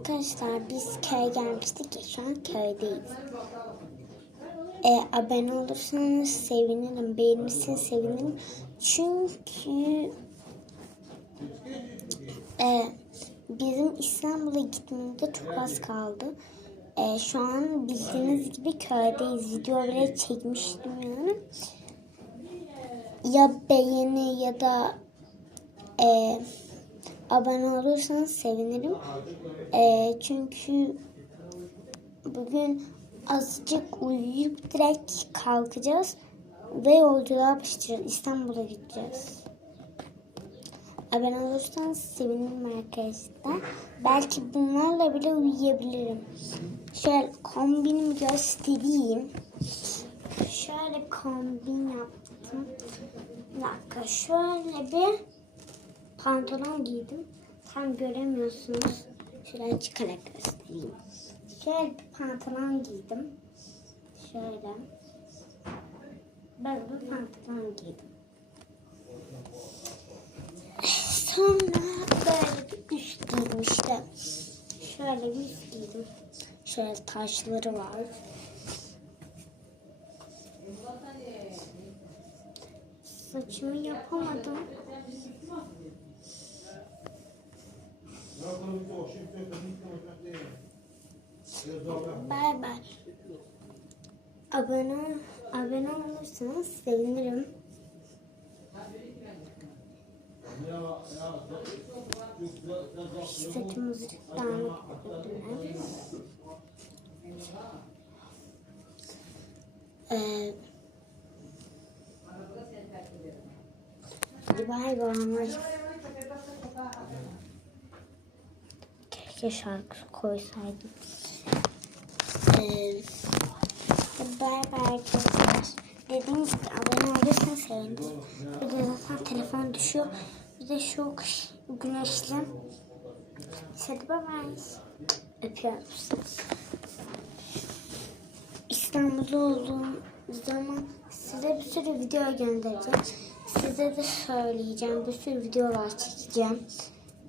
Arkadaşlar biz köye gelmiştik şu an köydeyiz. E, abone olursanız sevinirim. Beğenirseniz sevinirim. Çünkü e, bizim İstanbul'a gitmemize çok az kaldı. E, şu an bildiğiniz gibi köydeyiz. Video bile çekmiştim yani. Ya beğeni ya da e, abone olursanız sevinirim. E, çünkü bugün azıcık uyuyup direkt kalkacağız ve yolculuğa başlayacağız. İstanbul'a gideceğiz. Abone olursanız sevinirim arkadaşlar. Belki bunlarla bile uyuyabilirim. Şöyle kombinimi göstereyim. Şöyle kombin yaptım. Bir dakika şöyle bir pantolon giydim. Tam göremiyorsunuz. Şuradan çıkarak göstereyim. Şöyle bir pantolon giydim. Şöyle. Böyle bir pantolon giydim. Sonra böyle bir üst giydim işte. Şöyle bir üst giydim. Şöyle taşları var. Saçımı yapamadım. Bay bay. Abone, abone olursanız sevinirim. Saçımızı dağınık yapayım. Ee, hadi bay bay. Keşke şarkı koysaydım. Ee, bay bay arkadaşlar. Dediğim gibi abone olursanız sevinirim. Bir de zaten telefon düşüyor. Bir de şu güneşli. Hadi bay bay. Öpüyorum sizi. İstanbul'da olduğum zaman size bir sürü video göndereceğim. Size de söyleyeceğim. Bir sürü videolar çekeceğim.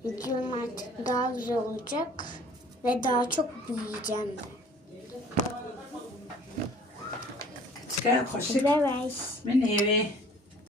Videom artık daha güzel olacak. Ve daha çok büyüyeceğim. Koştuk? Bay bay. Men är vi